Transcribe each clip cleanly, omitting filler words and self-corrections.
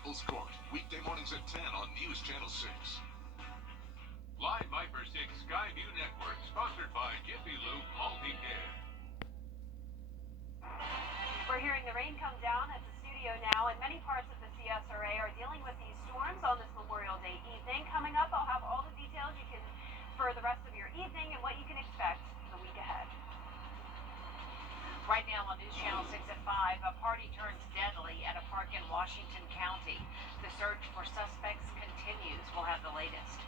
People's Court, weekday mornings at 10 on News Channel 6. Live Viper 6 Skyview Network, sponsored by Jiffy Lube Multi-Care. We're hearing the rain come down at the studio now, and many parts of the CSRA are dealing with these storms on this Memorial Day evening. Coming up, I'll have all the details for the rest of your evening and what you can expect the week ahead. Right now on News Channel 6 at 5, a party turns deadly at a park in Washington County. The search for suspects continues. We'll have the latest.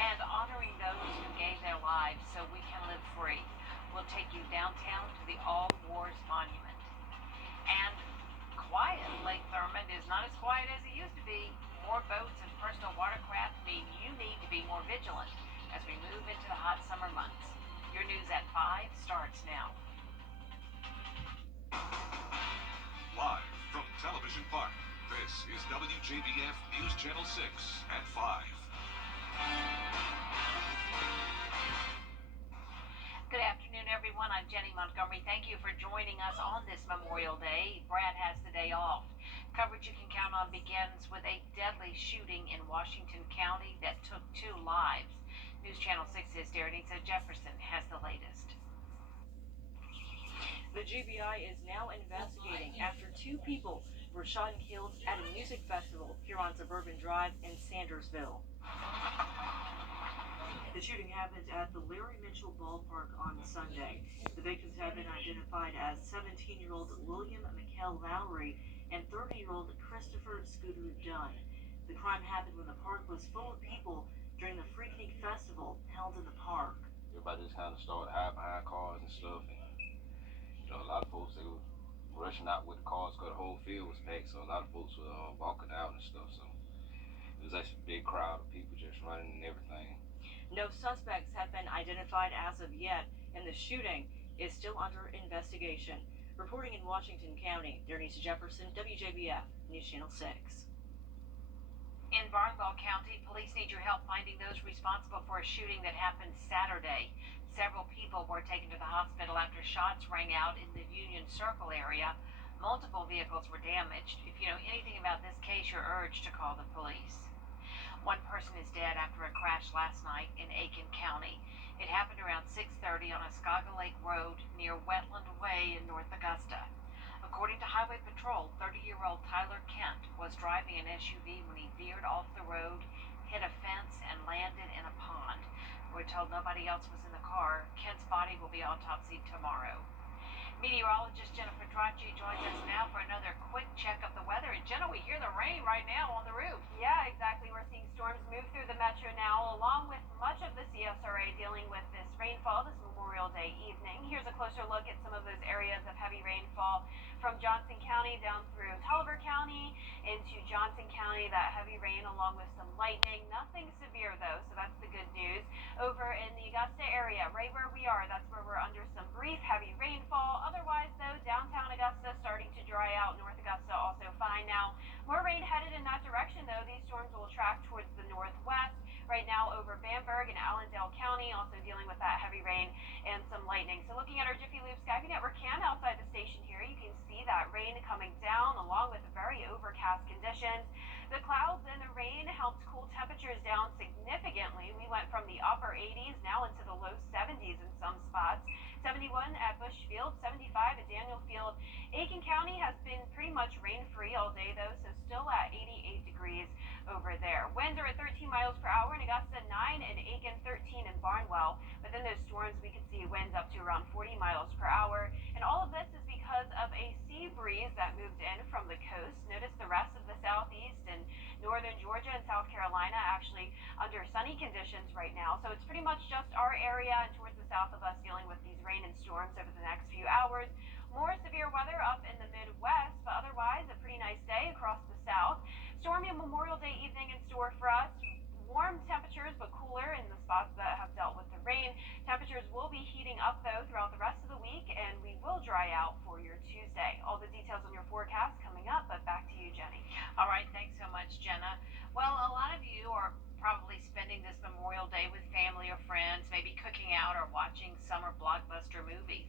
And honoring those who gave their lives so we can live free. We'll take you downtown to the All Wars Monument. And quiet. Lake Thurmond is not as quiet as it used to be. More boats and personal watercraft mean you need to be more vigilant as we move into the hot summer months. Your news at 5 starts now. Live from Television Park, this is WJBF News Channel 6 at 5. Good afternoon, everyone. I'm Jenny Montgomery. Thank you for joining us on this Memorial Day. Brad has the day off. Coverage you can count on begins with a deadly shooting in Washington County that took 2 lives. News Channel 6's Darenisa Jefferson has the latest. The GBI is now investigating after 2 people were shot and killed at a music festival here on Suburban Drive in Sandersville. The shooting happened at the Larry Mitchell Ballpark on Sunday. The victims have been identified as 17-year-old William McKell Lowry and 30-year-old Christopher Scooter Dunn. The crime happened when the park was full of people during the Freaknik Festival held in the park. Everybody just kind of started hiding behind cars and stuff. And a lot of folks, they were rushing out with the cars because the whole field was packed, so a lot of folks were walking out and stuff, so it was actually a big crowd of people just running and everything. No suspects have been identified as of yet, and the shooting is still under investigation. Reporting in Washington County, Darenisa Jefferson, WJBF, News Channel 6. In Barnwell County, police need your help finding those responsible for a shooting that happened Saturday. Several people were taken to the hospital after shots rang out in the Union Circle area. Multiple vehicles were damaged. If you know anything about this case, you're urged to call the police. One person is dead after a crash last night in Aiken County. It happened around 6:30 on Oscaga Lake Road near Wetland Way in North Augusta. According to Highway Patrol, 30-year-old Tyler Kent was driving an SUV when he veered off the road, hit a fence, and landed in a pond. We're told nobody else was in the car. Kent's body will be autopsied tomorrow. Meteorologist Jennifer Tracci joins us now for another quick check of the weather. And Jenna, we hear the rain right now on the roof. Yeah, exactly. We're seeing storms move through the metro now, along with much of the CSRA dealing with this rainfall this Memorial Day evening. Here's a closer look at some of those areas of heavy rainfall from Johnson County down through Tulliver County into Johnson County. That heavy rain along with some lightning. Nothing severe though, so that's the good news. Over in the Augusta area, right where we are, that's where we're under some brief heavy rainfall. Otherwise though, downtown Augusta starting to dry out. North Augusta also fine now. More rain headed in that direction though. These storms will track towards the northwest. Right now over Bamberg and Allendale County, also dealing with that heavy rain and some lightning. So looking at our Jiffy Lube Skyview Network cam outside the station here, you can see that rain coming down along with very overcast conditions. The clouds and the rain helped cool temperatures down significantly. We went from the upper 80s now into the low 70s in some spots. 71 at Bushfield, 75 at Daniel Field. Aiken County has been pretty much rain-free all day though, so still at 88 degrees over there. Winds are at 13 miles per hour in Augusta, 9 in Aiken, 13 in Barnwell. But then those storms, we can see winds up to around 40 miles per hour. And all of this is because of a sea breeze that moved in from the coast. Notice the rest of the southeast and northern Georgia and South Carolina actually under sunny conditions right now. So it's pretty much just our area and towards the south of us dealing with these rain and storms over the next few hours. More severe weather up in the Midwest, but otherwise a pretty nice day across the south. Stormy Memorial Day evening in store for us. Warm temperatures, but cooler in the spots that have dealt with the rain. Temperatures will be heating up, though, throughout the rest of the week, and we will dry out for your Tuesday. All the details on your forecast coming up, but back to you, Jenny. All right, thanks so much, Jenna. Well, a lot of you are probably spending this Memorial Day with family or friends, maybe cooking out or watching summer blockbuster movies.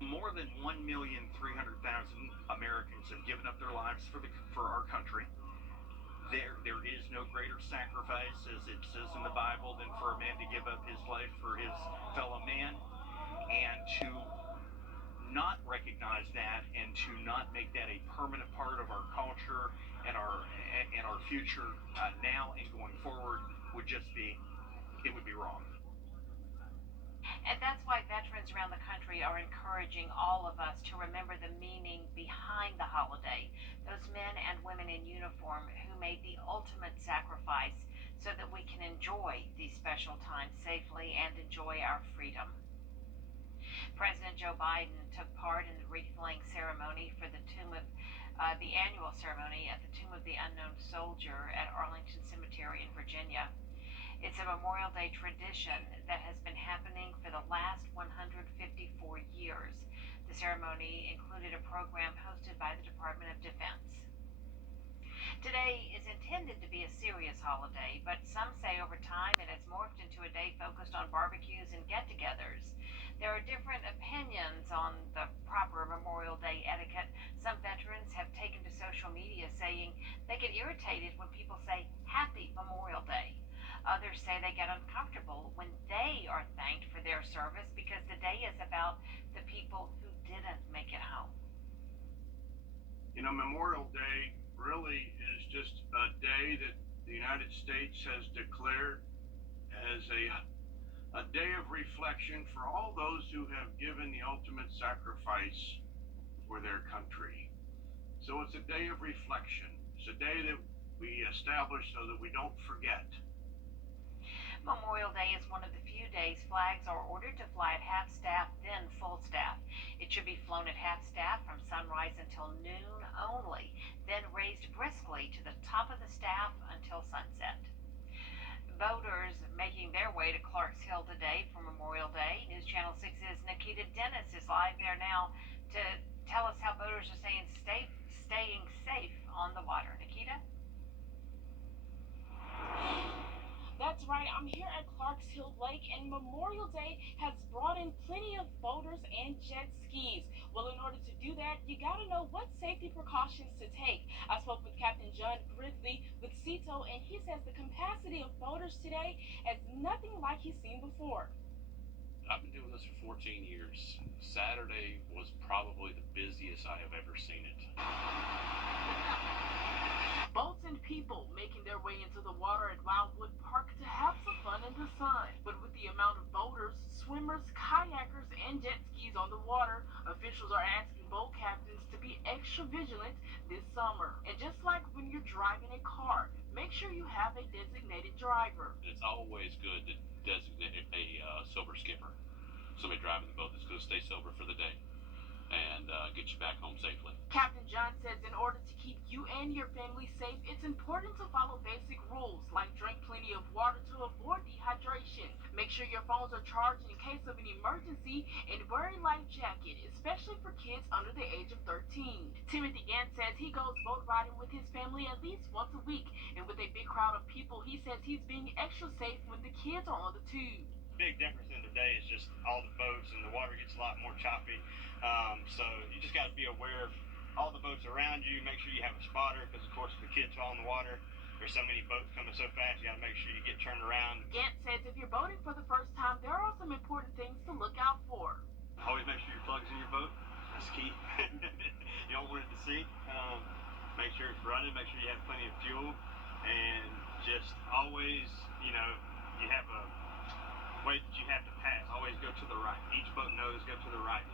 More than 1,300,000 Americans have given up their lives for the greater sacrifice, as it says in the Bible, than for a man to give up his life for his fellow man. And to not recognize that and to not make that a permanent part of our culture and our future now and going forward would just be, it would be wrong. And that's why veterans around the country are encouraging all of us to remember the meaning behind the holiday. Those men and women in uniform who made the ultimate sacrifice so that we can enjoy these special times safely and enjoy our freedom. President Joe Biden took part in the wreath-laying ceremony for the annual ceremony at the Tomb of the Unknown Soldier at Arlington Cemetery in Virginia. It's a Memorial Day tradition that has been happening for the last 154 years. The ceremony included a program hosted by the Department of Defense. Today is intended to be a serious holiday, but some say over time it has morphed into a day focused on barbecues and get-togethers. There are different opinions on the proper Memorial Day etiquette. Some veterans have taken to social media saying they get irritated when people say Happy Memorial Day. Others say they get uncomfortable when they are thanked for their service because the day is about the people who didn't make it home. You know, Memorial Day really is just a day that the United States has declared as a day of reflection for all those who have given the ultimate sacrifice for their country. So it's a day of reflection. It's a day that we establish so that we don't forget. Memorial Day is one of the few days flags are ordered to fly at half staff, then full staff. It should be flown at half staff from sunrise until noon only, then raised briskly to the top of the staff until sunset. Voters making their way to Clarks Hill today for Memorial Day. News Channel 6's Nikita Dennis is live there now to tell us how voters are staying safe on the water. Nikita? That's right, I'm here at Clarks Hill Lake, and Memorial Day has brought in plenty of boaters and jet skis. Well, in order to do that, you gotta know what safety precautions to take. I spoke with Captain John Gridley with CITO, and he says the capacity of boaters today is nothing like he's seen before. I've been doing this for 14 years. Saturday was probably the busiest I have ever seen it. Boats and people making their way into the water at Wildwood Park to have some fun in the sun. But with the amount of boaters, swimmers, kayakers, and jet skis on the water, officials are asking boat captains to be extra vigilant this summer. And just like when you're driving a car, make sure you have a designated driver. It's always good to designate a sober skipper, somebody driving the boat that's going to stay sober for the day and get you back home safely. Captain John says in order to keep you and your family safe, it's important to follow basic rules like drink plenty of water to avoid dehydration. Make sure your phones are charged in case of an emergency, and wear a life jacket, especially for kids under the age of 13. Timothy Gant says he goes boat riding with his family at least once a week, and with a big crowd of people, he says he's being extra safe when the kids are on the tube. Big difference in the day is just all the boats, and the water gets a lot more choppy. So you just got to be aware of all the boats around you. Make sure you have a spotter, because of course if the kids fall in the water, there's so many boats coming so fast, you got to make sure you get turned around. Gant says if you're boating for the first time, there are some important things to look out for. Always make sure your plug's in your boat. That's key. You don't want it to sink. Make sure it's running. Make sure you have plenty of fuel, and just always, you have a way that you have to pass. Always go to the right. Each boat knows go to the right.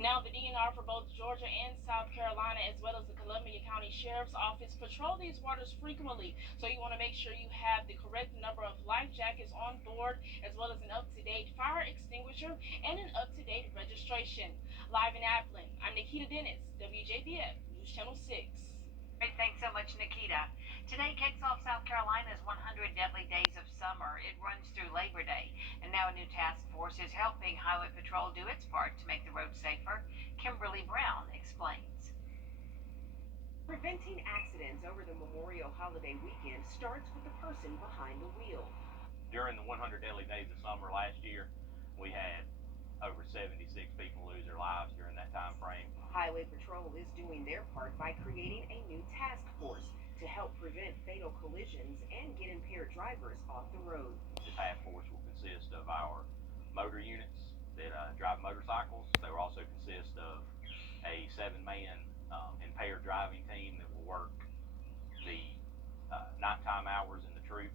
Now, the DNR for both Georgia and South Carolina, as well as the Columbia County Sheriff's Office, patrol these waters frequently. So you want to make sure you have the correct number of life jackets on board, as well as an up-to-date fire extinguisher and an up-to-date registration. Live in Abilene, I'm Nikita Dennis, WJBF News Channel 6. Great, thanks so much, Nikita. Today kicks off South Carolina's 100 Deadly Days of Summer. It runs through Labor Day, and now a new task force is helping Highway Patrol do its part to make the roads safer. Kimberly Brown explains. Preventing accidents over the Memorial Holiday weekend starts with the person behind the wheel. During the 100 Deadly Days of Summer last year, we had over 76 people lose their lives during that time frame. Highway Highway Patrol is doing their part by creating a new task force to help prevent fatal collisions and get impaired drivers off the road. The task force will consist of our motor units that drive motorcycles. They will also consist of a 7-man impaired driving team that will work the nighttime hours in the troop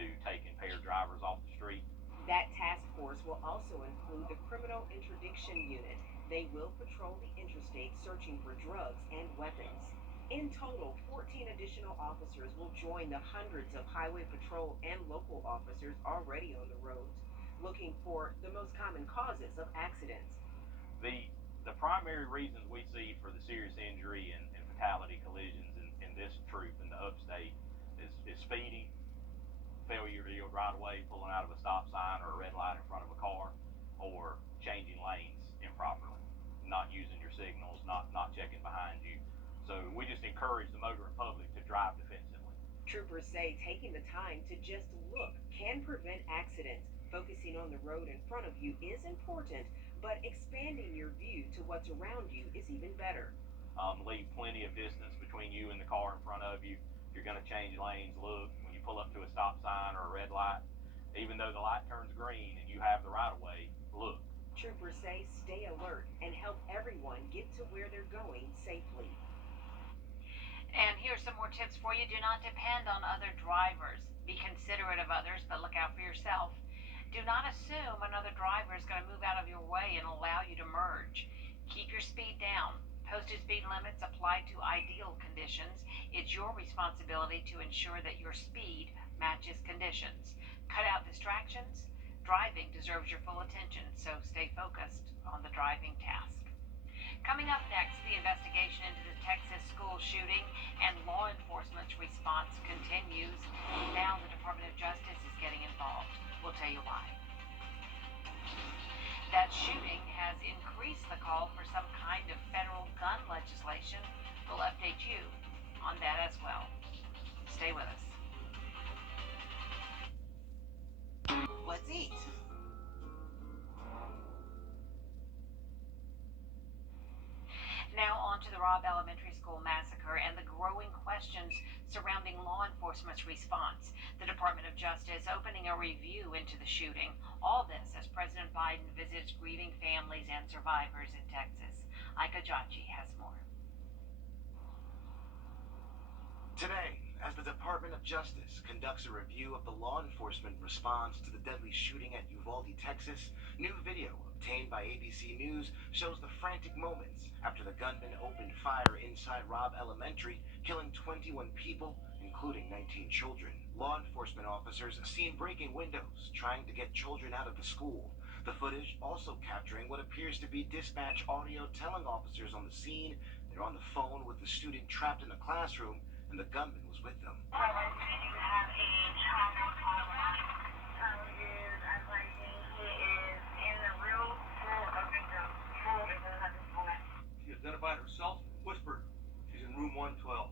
to take impaired drivers off the street. That task force will also include the Criminal Interdiction Unit. They will patrol the interstate searching for drugs and weapons. In total, 14 additional officers will join the hundreds of Highway Patrol and local officers already on the roads, looking for the most common causes of accidents. The primary reasons we see for the serious injury and fatality collisions in this troop in the upstate is speeding, failure to yield right away, pulling out of a stop sign or a red light in front of a car, or changing lanes improperly, not using your signals, not checking behind you. So we just encourage the motoring public to drive defensively. Troopers say taking the time to just look can prevent accidents. Focusing on the road in front of you is important, but expanding your view to what's around you is even better. Leave plenty of distance between you and the car in front of you. If you're going to change lanes, look. When you pull up to a stop sign or a red light, even though the light turns green and you have the right of way, look. Troopers say stay alert and help everyone get to where they're going safely. And here's some more tips for you. Do not depend on other drivers. Be considerate of others, but look out for yourself. Do not assume another driver is going to move out of your way and allow you to merge. Keep your speed down. Posted speed limits apply to ideal conditions. It's your responsibility to ensure that your speed matches conditions. Cut out distractions. Driving deserves your full attention, so stay focused on the driving task. Coming up next, the investigation into the Texas school shooting and law enforcement's response continues. Now the Department of Justice is getting involved. We'll tell you why. That shooting has increased the call for some kind of federal gun legislation. We'll update you on that as well. Stay with us. Let's eat. Now on to the Robb Elementary School massacre and the growing questions surrounding law enforcement's response. The Department of Justice opening a review into the shooting. All this as President Biden visits grieving families and survivors in Texas. Wjbf has more. Today, as the Department of Justice conducts a review of the law enforcement response to the deadly shooting at Uvalde, Texas, new video obtained by ABC News shows the frantic moments after the gunman opened fire inside Robb Elementary, killing 21 people, including 19 children. Law enforcement officers seen breaking windows, trying to get children out of the school. The footage also capturing what appears to be dispatch audio telling officers on the scene they're on the phone with the student trapped in the classroom and the gunman was with them. She identified herself, whispered, she's in room 112.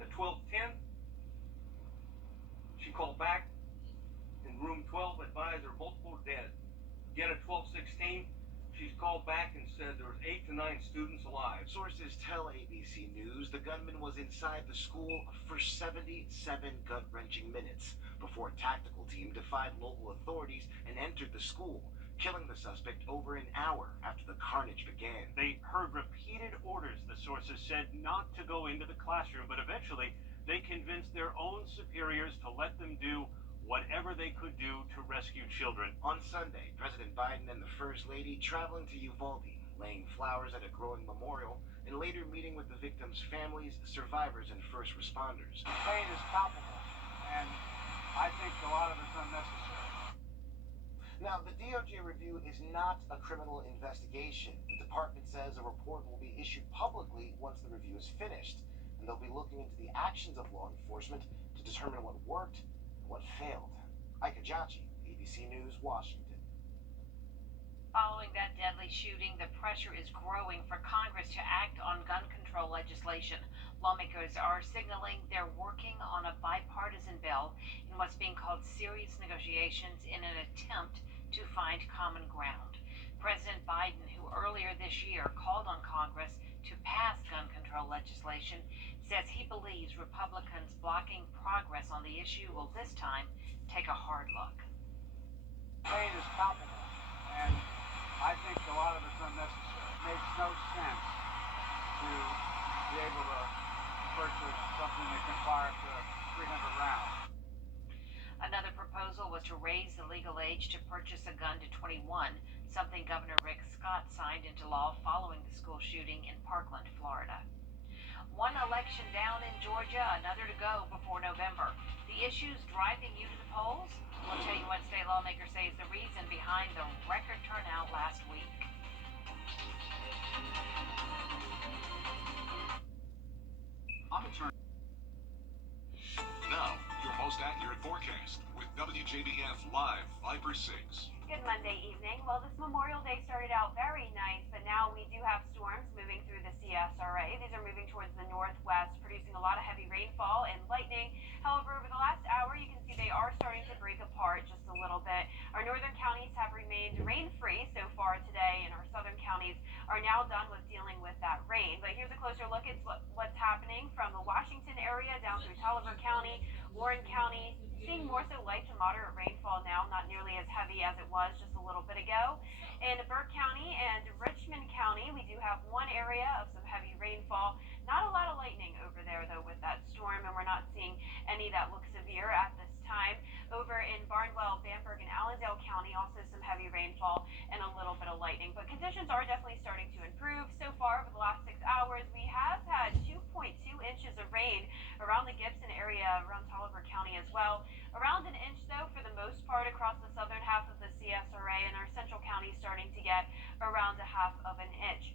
At 12:10, she called back in room 12, advised her multiple dead. Again at 12:16, she's called back and said there was 8 to 9 students alive. Sources tell ABC News the gunman was inside the school for 77 gut-wrenching minutes before a tactical team defied local authorities and entered the school, killing the suspect over an hour after the carnage began. They heard repeated orders, the sources said, not to go into the classroom, but eventually they convinced their own superiors to let them do whatever they could do to rescue children. On Sunday, President Biden and the First Lady traveling to Uvalde, laying flowers at a growing memorial, and later meeting with the victims' families, survivors, and first responders. The pain is palpable, and I think a lot of it's unnecessary. Now, the DOJ review is not a criminal investigation. The department says a report will be issued publicly once the review is finished, and they'll be looking into the actions of law enforcement to determine what worked and what failed. Wjbf, ABC News, Washington. Following that deadly shooting, the pressure is growing for Congress to act on gun control legislation. Lawmakers are signaling they're working on a bipartisan bill in what's being called serious negotiations in an attempt to find common ground. President Biden, who earlier this year called on Congress to pass gun control legislation, says he believes Republicans blocking progress on the issue will this time take a hard look. Pain is palpable, and I think a lot of it's unnecessary. It makes no sense to be able to purchase something that can fire up to 300 rounds. Another proposal was to raise the legal age to purchase a gun to 21, something Governor Rick Scott signed into law following the school shooting in Parkland, Florida. One election down in Georgia, another to go before November. The issues driving you to the polls? We'll tell you what state lawmakers say is the reason behind the record turnout last week. I'm attorney. Now, your most accurate forecast with WJBF Live Viper 6. Good Monday evening. Well, this Memorial Day started out very nice, but now we do have storms moving through the CSRA. These are moving towards the northwest, producing a lot of heavy rainfall and lightning. However, over the last hour, you can see they are starting to break apart just a little bit. Our northern counties have remained rain-free so far today, and our southern counties are now done with dealing with that rain. But here's a closer look at what's happening from the Washington area down through Taliaferro County, Warren County. Seeing more so light to moderate rainfall now, not nearly as heavy as it was just a little bit ago. In Burke County and Richmond County, we do have one area of some heavy rainfall. Not a lot of lightning over there, though, with that storm, and we're not seeing any that look severe at this time. Over in Barnwell, Bamberg, and Allendale County, also some heavy rainfall and a little bit of lightning. But conditions are definitely starting to improve. So far, over the last 6 hours, we have had 2.2 inches of rain around the Gibson area, around Taliaferro County as well. Around an inch, though, for the most part across the southern half of the CSRA, and our central county starting to get around a half of an inch.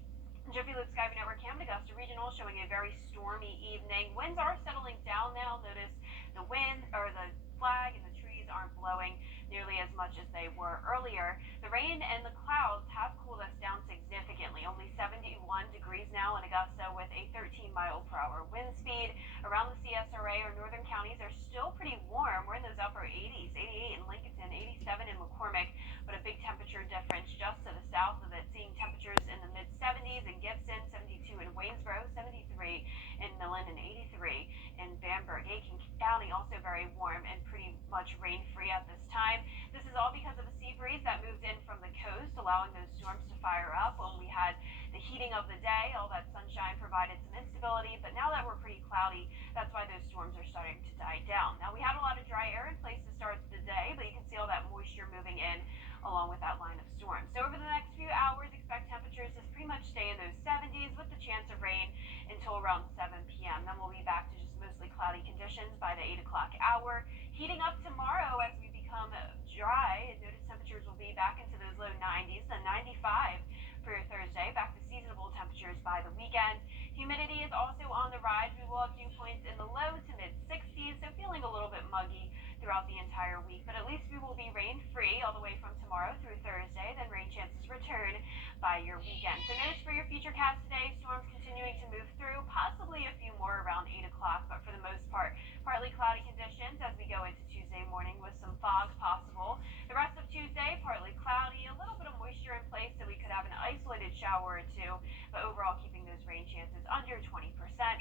Jiffy Lube Skyway Network Cam Augusta Regional showing a very stormy evening. Winds are settling down now. Notice the wind or the flag and the trees aren't blowing nearly as much as they were earlier. The rain and the clouds have cooled us down significantly. Only 71 degrees now in Augusta with a 13-mile-per-hour wind speed. Around the CSRA or northern counties are still pretty warm. We're in those upper 80s, 88 in Lincoln, 87 in McCormick, but a big temperature difference just to the south of it, seeing temperatures in the mid-70s in Gibson, 72 in Waynesboro, 73 in Millen, and 83 in Bamberg. Aiken County also very warm and pretty much rain-free at this time. This is all because of a sea breeze that moved in from the coast, allowing those storms to fire up. When we had the heating of the day, all that sunshine provided some instability, but now that we're pretty cloudy, that's why those storms are starting to die down. Now, we had a lot of dry air in place to start the day, but you can see all that moisture moving in along with that line of storms. So over the next few hours, expect temperatures to pretty much stay in those 70s with the chance of rain until around 7 p.m. Then we'll be back to just mostly cloudy conditions by the 8 o'clock hour. Heating up tomorrow as we become dry. Notice temperatures will be back into those low 90s, then 95 for your Thursday, back to seasonable temperatures by the weekend. Humidity is also on the rise. We will have dew points in the low to mid 60s, so feeling a little bit muggy throughout the entire week, but at least we will be rain-free all the way from tomorrow through Thursday, then rain chances return by your weekend. So notice for your futurecast today, storms continuing to move through, possibly a few more around 8 o'clock, but for the most part, partly cloudy conditions as we go into Tuesday morning with some fog possible. The rest of Tuesday, partly cloudy, a little bit of moisture in place, so we could have an isolated shower or two, but overall keeping those rain chances under 20%.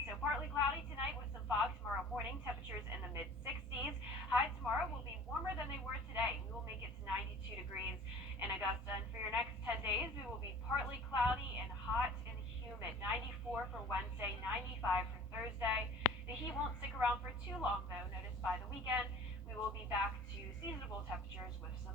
So partly cloudy tonight with some fog tomorrow morning, temperatures in the mid-60s. Highs tomorrow will be warmer than they were today. We will make it to 92 degrees in Augusta, and for your next 10 days, we will be partly cloudy and hot and humid. 94 for Wednesday, 95 for Thursday. The heat won't stick around for too long, though. Notice by the weekend, we will be back to seasonable temperatures with some